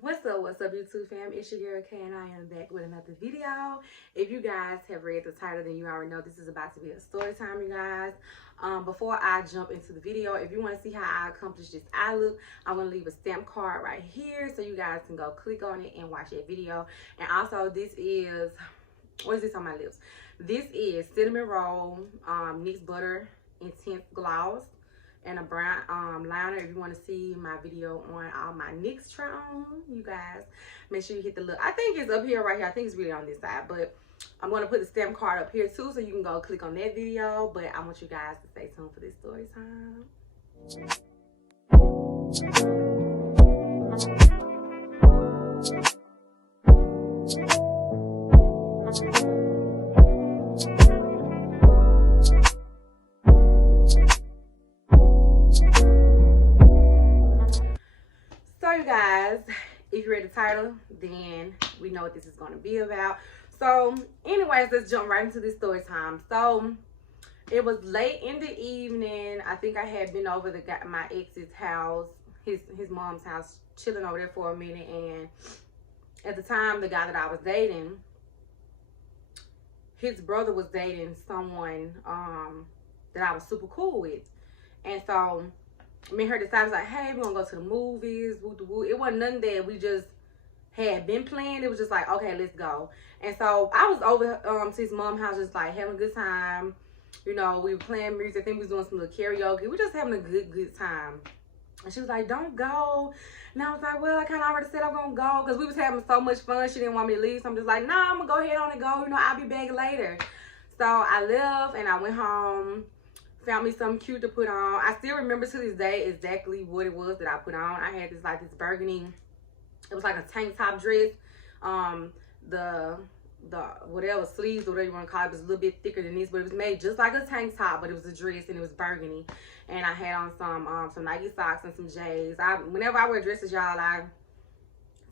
What's up YouTube fam? It's your girl Kay and I am back with another video. If you guys have read the title, then you already know this is about to be a story time, you guys. Before I jump into the video, if you want to see how I accomplished this eye look, I'm going to leave a stamp card right here so you guys can go click on it and watch that video. And also this is, what is this on my lips? This is cinnamon roll, NYX butter intense gloss, and a brown liner. If you want to see my video on all my NYX try on, you guys, make sure you hit the look. I think it's up here right here. I think it's really on this side, but I'm going to put the stamp card up here too, so you can go click on that video. But I want you guys to stay tuned for this story time. So you guys, if you read the title, then we know what this is going to be about. So anyways, let's jump right into this story time. So it was late in the evening. I think I had been over my ex's house, his mom's house, chilling over there for a minute. And at the time, the guy that I was dating, his brother was dating someone that I was super cool with. And so me and her decided, like, hey, we're gonna go to the movies, woo woo. It wasn't nothing that we just had been planned. It was just like, okay, let's go. And so I was over to his mom's house, just like having a good time. You know, we were playing music. I think we was doing some little karaoke. We were just having a good time. And she was like, don't go. And I was like, well, I kind of already said I'm gonna go, because we was having so much fun. She didn't want me to leave, so I'm just like, nah, I'm gonna go ahead on and go. You know, I'll be back later. So I left and I went home. Found me something cute to put on. I still remember to this day exactly what it was that I put on. I had this burgundy, it was like a tank top dress. The whatever sleeves or whatever you want to call it was a little bit thicker than this, but it was made just like a tank top, but it was a dress and it was burgundy. And I had on some Nike socks and some J's. Whenever I wear dresses, y'all, I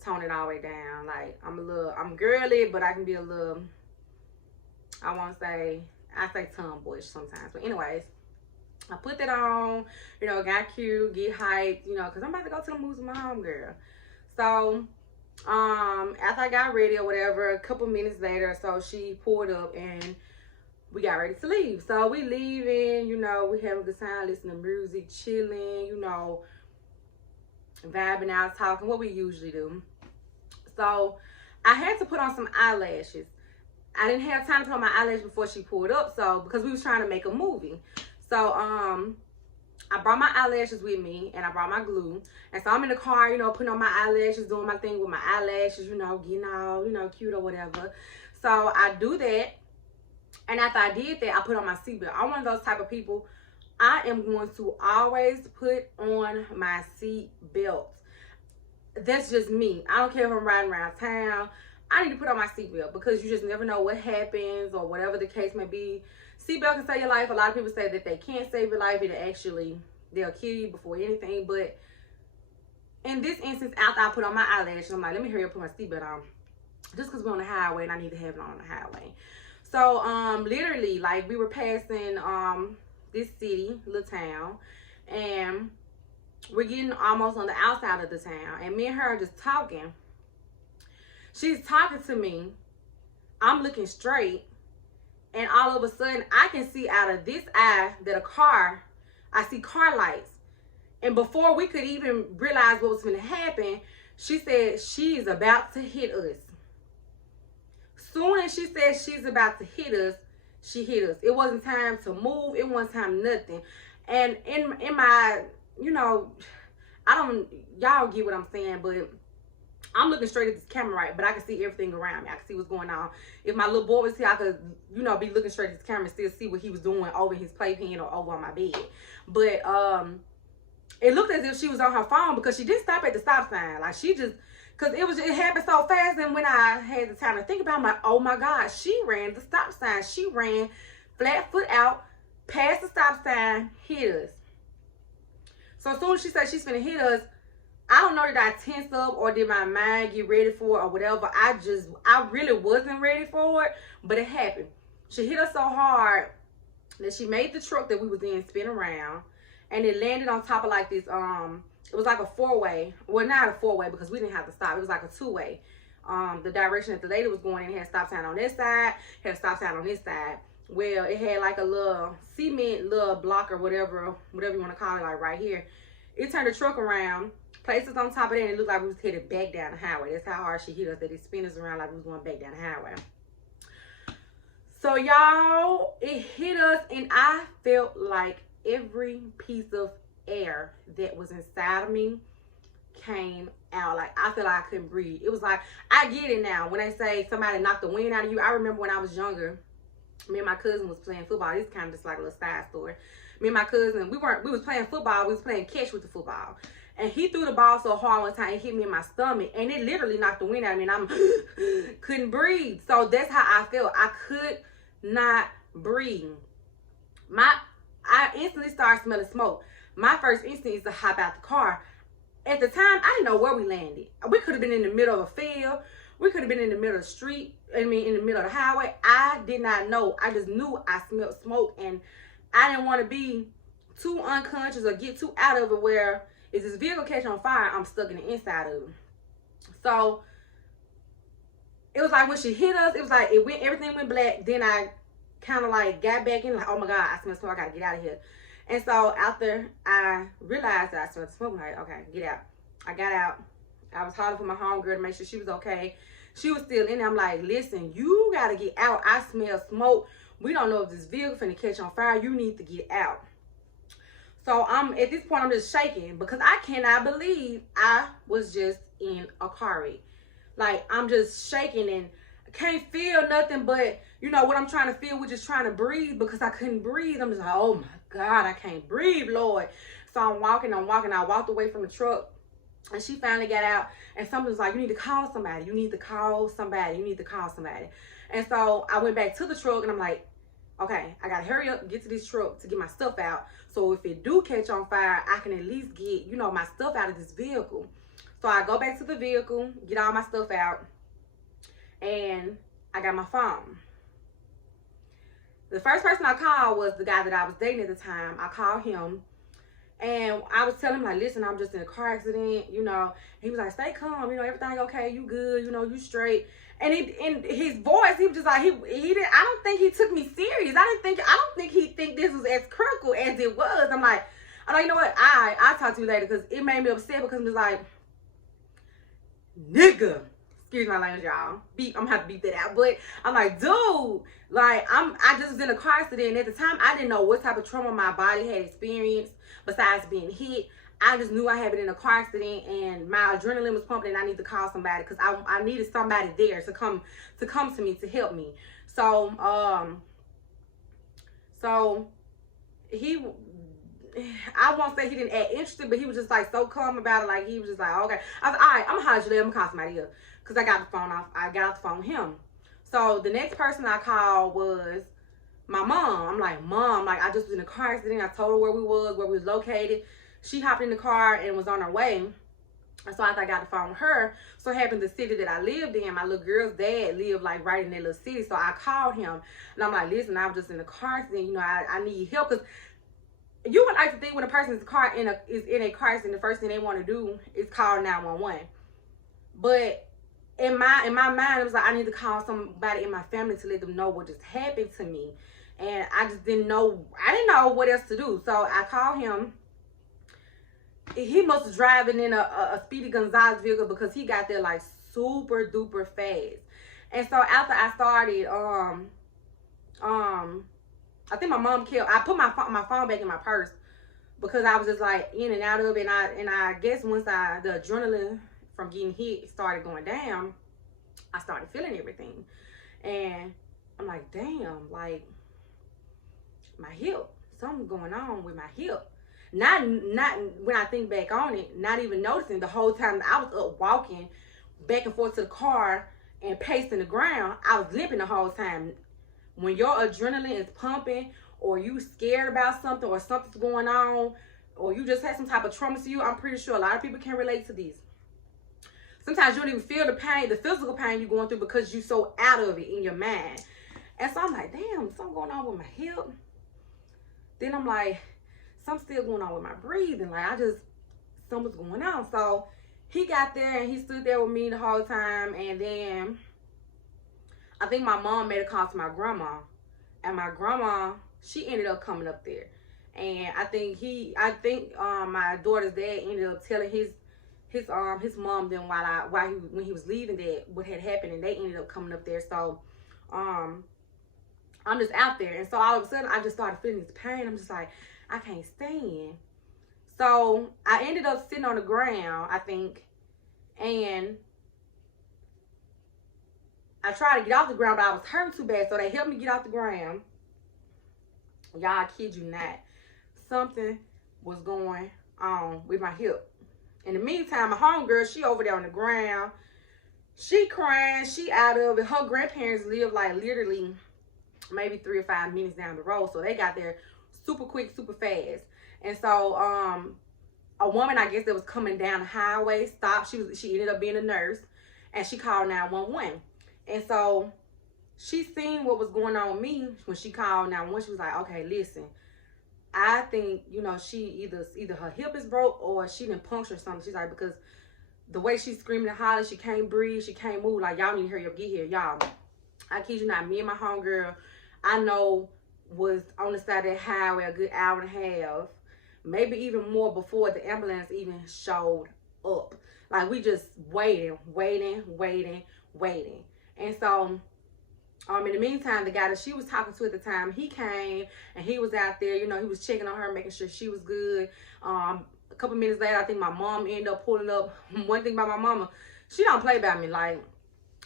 tone it all the way down. Like I'm girly, but I can be a little, I say tomboyish sometimes. But anyways, I put that on, you know, got cute, get hyped, you know, because I'm about to go to the movies with my homegirl. So, after I got ready or whatever, a couple minutes later, so she pulled up and we got ready to leave. So we leaving, you know, we having a good time, listening to music, chilling, you know, vibing out, talking, what we usually do. So I had to put on some eyelashes. I didn't have time to put on my eyelashes before she pulled up, so because we was trying to make a movie. So I brought my eyelashes with me and I brought my glue. And so I'm in the car, you know, putting on my eyelashes, doing my thing with my eyelashes, you know, getting all, you know, cute or whatever. So I do that. And after I did that, I put on my seatbelt. I'm one of those type of people. I am going to always put on my seatbelt. That's just me. I don't care if I'm riding around town. I need to put on my seatbelt because you just never know what happens or whatever the case may be. Seatbelt can save your life. A lot of people say that they can't save your life. They'll kill you before anything. But in this instance, after I put on my eyelashes, I'm like, let me hurry up and put my seatbelt on. Just because we're on the highway and I need to have it on the highway. So, literally, like, we were passing this city, little town, and we're getting almost on the outside of the town. And me and her are just talking. She's talking to me. I'm looking straight. And all of a sudden, I can see out of this eye that I see car lights. And before we could even realize what was going to happen, she said she's about to hit us. Soon as she said she's about to hit us, she hit us. It wasn't time to move. It wasn't time nothing. And in my, you know, y'all get what I'm saying, but I'm looking straight at this camera, right? But I can see everything around me. I can see what's going on. If my little boy was here, I could, you know, be looking straight at this camera and still see what he was doing over his playpen or over on my bed. But it looked as if she was on her phone because she didn't stop at the stop sign. Like, she just, because it happened so fast. And when I had the time to think about it, I'm like, oh my God, she ran the stop sign. She ran flat foot out, past the stop sign, hit us. So as soon as she said she's finna hit us, I don't know that I tensed up or did my mind get ready for it or whatever. I really wasn't ready for it, but it happened. She hit us so hard that she made the truck that we was in spin around, and it landed on top of like this It was like a four-way. Well, not a four-way because we didn't have to stop. It was like a two-way. The direction that the lady was going in had a stop sign on this side, had a stop sign on this side. Well, it had like a little cement little block or whatever you want to call it, like right here. It turned the truck around, placed us on top of it, and it looked like we was headed back down the highway. That's how hard she hit us, that it spin us around like we was going back down the highway. So y'all, it hit us, and I felt like every piece of air that was inside of me came out. Like, I feel like I couldn't breathe. It was like, I get it now when they say somebody knocked the wind out of you. I remember when I was younger, me and my cousin was playing football. This is kind of just like a little side story. Me and my cousin, we was playing football. We was playing catch with the football. And he threw the ball so hard one time, it hit me in my stomach. And it literally knocked the wind out of me. And I couldn't breathe. So that's how I felt. I could not breathe. I instantly started smelling smoke. My first instinct is to hop out the car. At the time, I didn't know where we landed. We could have been in the middle of a field. We could have been in the middle of the street. I mean, in the middle of the highway. I did not know. I just knew I smelled smoke. And I didn't want to be too unconscious or get too out of it where if this vehicle catch on fire, I'm stuck in the inside of it. So it was like when she hit us, it was like everything went black. Then I kind of like got back in, like, oh my God, I smell smoke. I gotta get out of here. And so after I realized that I smelled smoke, I'm like, okay, get out. I got out. I was hollering for my homegirl to make sure she was okay. She was still in there. I'm like, listen, you gotta get out. I smell smoke. We don't know if this vehicle finna catch on fire. You need to get out. So at this point, I'm just shaking because I cannot believe I was just in a car wreck. Like, I'm just shaking and can't feel nothing but, you know, what I'm trying to feel. We're just trying to breathe because I couldn't breathe. I'm just like, oh my God, I can't breathe, Lord. So I'm walking. I walked away from the truck and she finally got out and someone was like, you need to call somebody. You need to call somebody. You need to call somebody. And so I went back to the truck and I'm like, okay, I gotta hurry up, get to this truck to get my stuff out. So if it do catch on fire, I can at least get, you know, my stuff out of this vehicle. So I go back to the vehicle, get all my stuff out, and I got my phone. The first person I called was the guy that I was dating at the time. I called him, and I was telling him, like, listen, I'm just in a car accident, you know. He was like, stay calm, you know, everything okay, you good, you know, you straight. And in his voice, he was just like, he didn't, I don't think he took me serious. I don't think he think this was as critical as it was. I'm like, I know, you know what, I'll talk to you later, because it made me upset because it was like, nigga, excuse my language, y'all. I'm gonna have to beat that out. But I'm like, dude, like, I just was in a car accident, and at the time, I didn't know what type of trauma my body had experienced besides being hit. I just knew I had been in a car accident, and my adrenaline was pumping, and I need to call somebody because I needed somebody there to come to me to help me. So he, I won't say he didn't act interested, but he was just like so calm about it. Like, he was just like, okay. I was like, all right, I'm gonna holler at you later. I'm gonna call somebody else because I got the phone off. I got off the phone with him. So the next person I called was my mom. I'm like, Mom, like, I just was in a car accident. I told her where we was located. She hopped in the car and was on her way. And so after I got the phone with her, so it happened the city that I lived in, my little girl's dad lived like right in that little city. So I called him and I'm like, listen, I was just in a car accident. You know, I need help. Because you would like to think when a person is in a car accident, the first thing they want to do is call 911. But in my mind, it was like, I need to call somebody in my family to let them know what just happened to me. And I just didn't know, what else to do. So I called him. He must have driving in a Speedy Gonzalez vehicle because he got there like super duper fast. And so after I started, I think my mom I put my phone back in my purse because I was just like in and out of it. And I guess once the adrenaline from getting hit started going down, I started feeling everything. And I'm like, damn, like my hip, something's going on with my hip. Not when I think back on it, not even noticing the whole time I was up walking back and forth to the car and pacing the ground. I was limping the whole time. When your adrenaline is pumping, or you scared about something, or something's going on, or you just had some type of trauma to you, I'm pretty sure a lot of people can relate to this. Sometimes you don't even feel the pain, the physical pain you're going through because you're so out of it in your mind. And so I'm like, damn, something going on with my hip. Then I'm like, something's still going on with my breathing. Like, something's going on. So he got there and he stood there with me the whole time. And then I think my mom made a call to my grandma. And my grandma, she ended up coming up there. And I think my daughter's dad ended up telling his mom then when he was leaving that what had happened, and they ended up coming up there. So I'm just out there, and so all of a sudden I just started feeling this pain. I'm just like, I can't stand. So I ended up sitting on the ground, I think, and I tried to get off the ground, but I was hurting too bad, so they helped me get off the ground. Y'all, I kid you not, something was going on with my hip. In the meantime, my homegirl, she over there on the ground. She crying. She out of it. Her grandparents live like literally maybe 3 or 5 minutes down the road. So they got there super quick, super fast. And so a woman, I guess, that was coming down the highway stopped. She ended up being a nurse. And she called 911. And so she seen what was going on with me when she called 911. She was like, okay, listen. I think, you know, she either her hip is broke or she didn't puncture something. She's like, because the way she's screaming and hollering, she can't breathe, she can't move. Like, y'all need to hurry up, get here. Y'all, I kid you not, me and my homegirl, I know, was on the side of that highway a good hour and a half, maybe even more before the ambulance even showed up. Like, we just waiting. And so in the meantime, the guy that she was talking to at the time, he came and he was out there, you know, he was checking on her, making sure she was good. A couple minutes later, I think my mom ended up pulling up. One thing about my mama, she don't play about me. Like,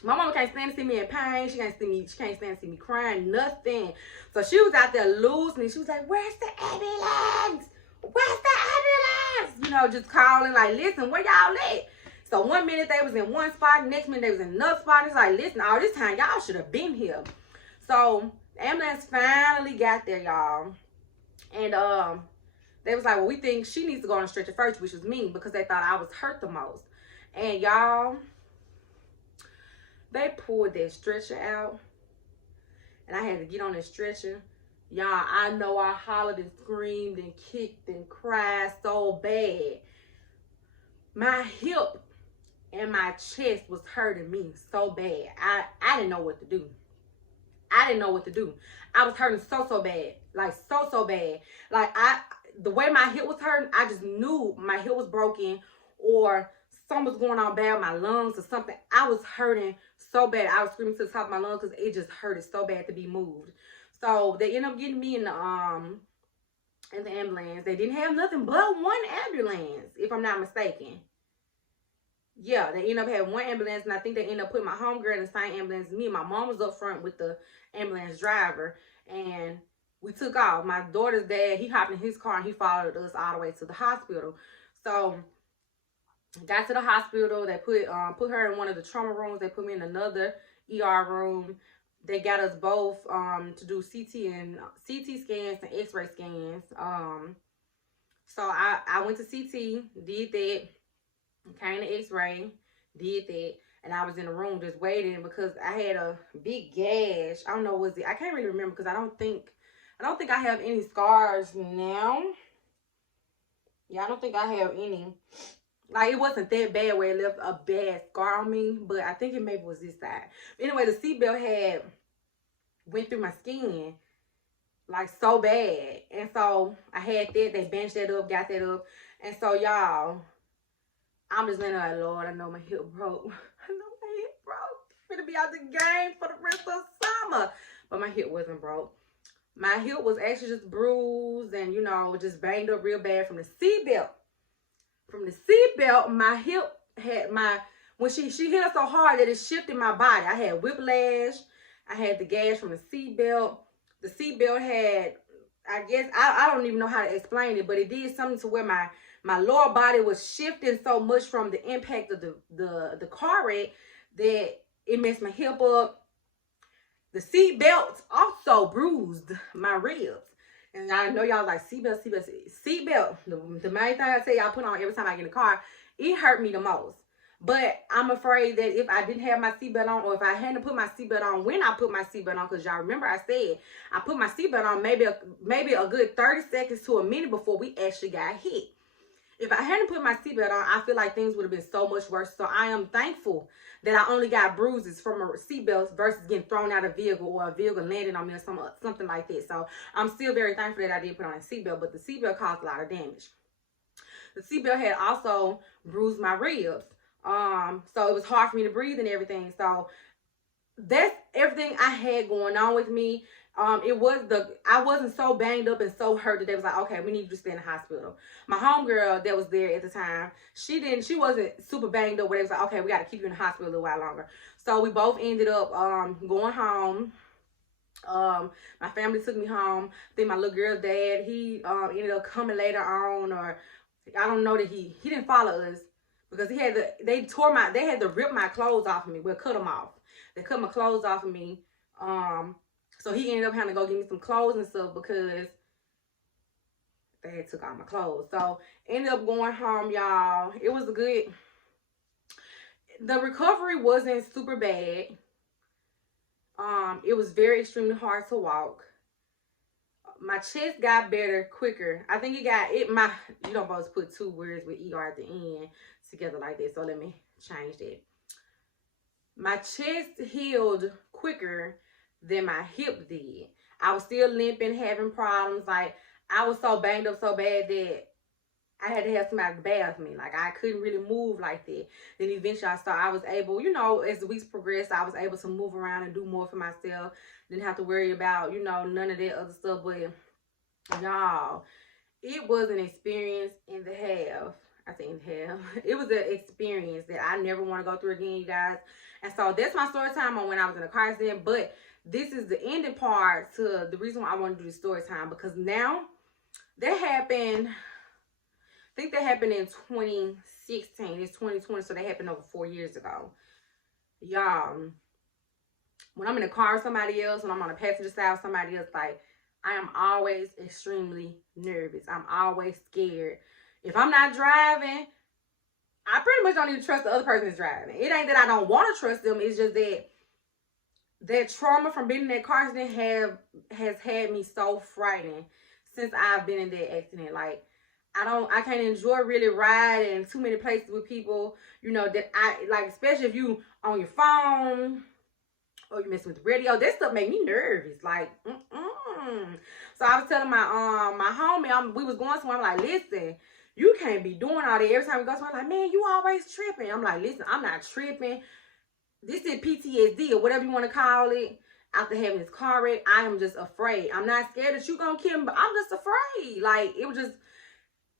my mama can't stand to see me in pain. She can't stand to see me crying, nothing. So she was out there losing it. She was like, where's the ambulance? Where's the ambulance? You know, just calling, like, listen, where y'all at? So one minute they was in one spot, next minute they was in another spot. It's like, listen, all this time y'all should have been here. So the ambulance finally got there, y'all. And they was like, well, we think she needs to go on a stretcher first, which was me, because they thought I was hurt the most. And y'all, they pulled that stretcher out, and I had to get on that stretcher. Y'all, I know I hollered and screamed and kicked and cried so bad. My hip and my chest was hurting me so bad. I didn't know what to do. I was hurting so bad. Like, so bad. Like, the way my hip was hurting, I just knew my hip was broken or something was going on bad with my lungs or something. I was hurting so bad. I was screaming to the top of my lungs because it just hurted so bad to be moved. So they ended up getting me in the ambulance. They didn't have nothing but one ambulance, if I'm not mistaken. Yeah, they ended up having one ambulance, and I think they ended up putting my homegirl in the same ambulance as me. My mom was up front with the ambulance driver, and we took off. My daughter's dad, he hopped in his car, and he followed us all the way to the hospital. So, got to the hospital. They put her in one of the trauma rooms. They put me in another ER room. They got us both to do CT scans and X-ray scans. So I went to CT, did that. Came to X-ray, did that, and I was in the room just waiting because I had a big gash. I don't know what it. I can't really remember because I don't think I have any scars now. Yeah, I don't think I have any. Like, it wasn't that bad where it left a bad scar on me, but I think it maybe was this side. Anyway, the seatbelt had went through my skin like so bad, and so I had that. They benched that up, got that up, and so y'all, I'm just letting like, Lord, I know my hip broke. I know my hip broke. I'm gonna be out the game for the rest of summer. But my hip wasn't broke. My hip was actually just bruised and, you know, just banged up real bad from the seatbelt. From the seatbelt, my hip had when she hit us so hard that it shifted my body. I had whiplash. I had the gash from the seatbelt. The seatbelt had, I guess, I don't even know how to explain it, but it did something to where my lower body was shifting so much from the impact of the car wreck that it messed my hip up. The seat belt also bruised my ribs. And I know y'all like seatbelt. The main thing I say y'all put on every time I get in the car, it hurt me the most. But I'm afraid that if I didn't have my seatbelt on, or if I hadn't put my seatbelt on when I put my seatbelt on, because y'all remember I said I put my seatbelt on maybe a good 30 seconds to a minute before we actually got hit. If I hadn't put my seatbelt on, I feel like things would have been so much worse. So I am thankful that I only got bruises from a seatbelt versus getting thrown out of a vehicle or a vehicle landing on me or something like that. So I'm still very thankful that I did put on a seatbelt, but the seatbelt caused a lot of damage. The seatbelt had also bruised my ribs. So it was hard for me to breathe and everything. So that's everything I had going on with me. I wasn't so banged up and so hurt that they was like, okay, we need you to stay in the hospital. My homegirl that was there at the time, she wasn't super banged up where they was like, okay, we got to keep you in the hospital a little while longer. So we both ended up going home. My family took me home. I think my little girl's dad, he ended up coming later on, or I don't know that he didn't follow us because they had to rip my clothes off of me. Well, cut them off. They cut my clothes off of me. So he ended up having to go get me some clothes and stuff because they had took all my clothes. So ended up going home, y'all. It was the recovery wasn't super bad. It was very extremely hard to walk. My chest got better quicker. I think you don't supposed to put two words with ER at the end together like that. So let me change that. My chest healed quicker than my hip did. I was still limping, having problems. Like, I was so banged up so bad that I had to have somebody to bath me. Like, I couldn't really move like that. Then eventually I was able, as the weeks progressed, I was able to move around and do more for myself. Didn't have to worry about, none of that other stuff. But, y'all, it was an experience in the half. I think it was an experience that I never want to go through again, you guys. And so that's my story time on when I was in a car accident. But this is the ending part to the reason why I want to do the story time, because now that happened. I think that happened in 2016. It's 2020, so that happened over 4 years ago. Y'all, when I'm in a car with somebody else, when I'm on the passenger side with somebody else, like, I am always extremely nervous. I'm always scared. If I'm not driving, I pretty much don't even trust the other person that's driving. It ain't that I don't want to trust them. It's just that trauma from being in that car accident has had me so frightened since I've been in that accident. Like, I can't enjoy really riding too many places with people, that I like, especially if you on your phone or you messing with the radio. That stuff make me nervous. Like, So I was telling my homie, we was going somewhere. I'm like, listen, you can't be doing all that. Every time we go somewhere, I'm like, man, you always tripping. I'm like, listen, I'm not tripping. This is PTSD or whatever you want to call it. After having this car wreck, I am just afraid. I'm not scared that you gonna kill me, but I'm just afraid. Like, it was just,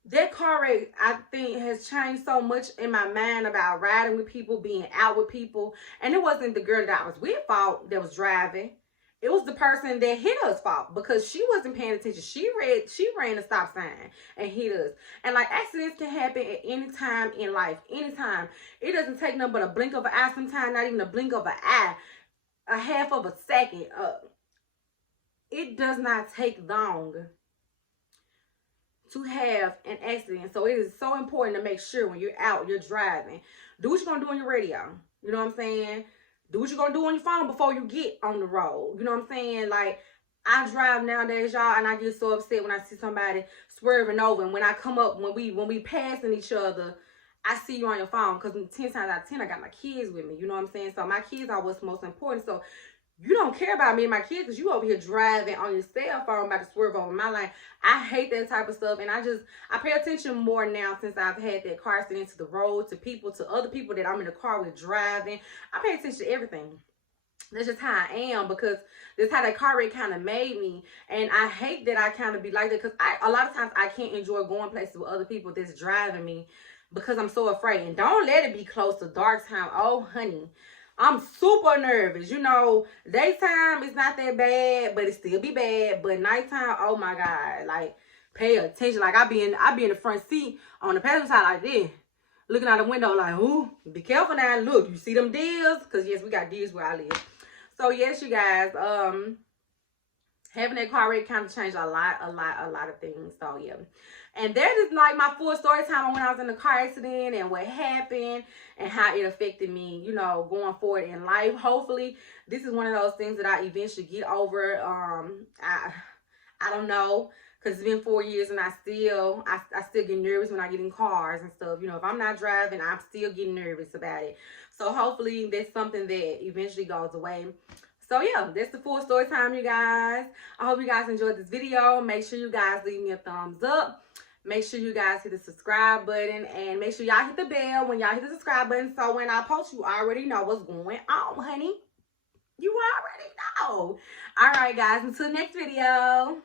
that car wreck, I think, has changed so much in my mind about riding with people, being out with people. And it wasn't the girl that I was with fault that was driving. It was the person that hit us fault because she wasn't paying attention. She ran a stop sign and hit us. And like, accidents can happen at any time in life, anytime. It doesn't take nothing but a blink of an eye, sometimes not even a blink of an eye, a half of a second. It does not take long to have an accident. So it is so important to make sure when you're out, you're driving, do what you're gonna do on your radio. You know what I'm saying? Do what you're gonna do on your phone before you get on the road. You know what I'm saying? Like, I drive nowadays, y'all, and I get so upset when I see somebody swerving over. And when I come up, when we passing each other, I see you on your phone, because 10 times out of 10, I got my kids with me. You know what I'm saying? So my kids are what's most important. So you don't care about me and my kids because you over here driving on your cell phone about to swerve over my line. I hate that type of stuff. And I pay attention more now since I've had that car accident, to the road, to people, to other people that I'm in the car with driving. I pay attention to everything. That's just how I am, because that's how that car wreck kind of made me. And I hate that I kind of be like that, because a lot of times I can't enjoy going places with other people that's driving me because I'm so afraid. And don't let it be close to dark time. Oh, honey, I'm super nervous. Daytime is not that bad, but it still be bad. But nighttime, oh my God, like, pay attention. Like, I be in the front seat on the passenger side like this, looking out the window like, ooh, be careful now. Look, you see them deals? Because yes, we got deals where I live. So yes, you guys, having that car wreck kind of changed a lot of things. So yeah. And that is like my full story time on when I was in the car accident and what happened and how it affected me, going forward in life. Hopefully, this is one of those things that I eventually get over. I don't know, Because it's been 4 years and I still get nervous when I get in cars and stuff. You know, if I'm not driving, I'm still getting nervous about it. So hopefully that's something that eventually goes away. So yeah, that's the full story time, you guys. I hope you guys enjoyed this video. Make sure you guys leave me a thumbs up. Make sure you guys hit the subscribe button. And make sure y'all hit the bell when y'all hit the subscribe button. So when I post, you already know what's going on, honey. You already know. All right, guys. Until next video.